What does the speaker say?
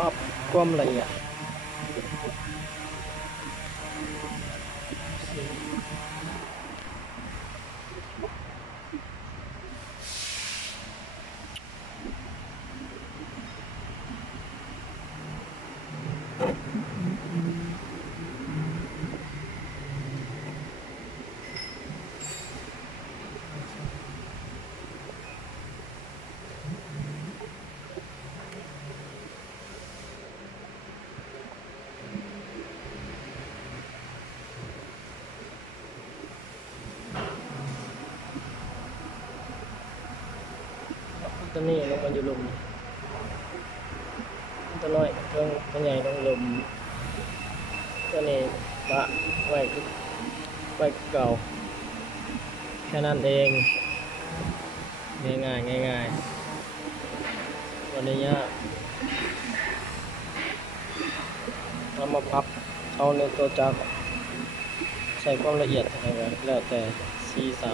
ปรับความละเอียดตัวนี้ลงมาอยู่ลมตัวน้อยเครื่องตัวใหญ่ลงลมตัวนี้ปะไว้เก่าแค่นั้นเองง่ายง่ายวันนี้เรามาพับเอาในตัวจักรใส่ความละเอียดอะไรแล้วแต่ C3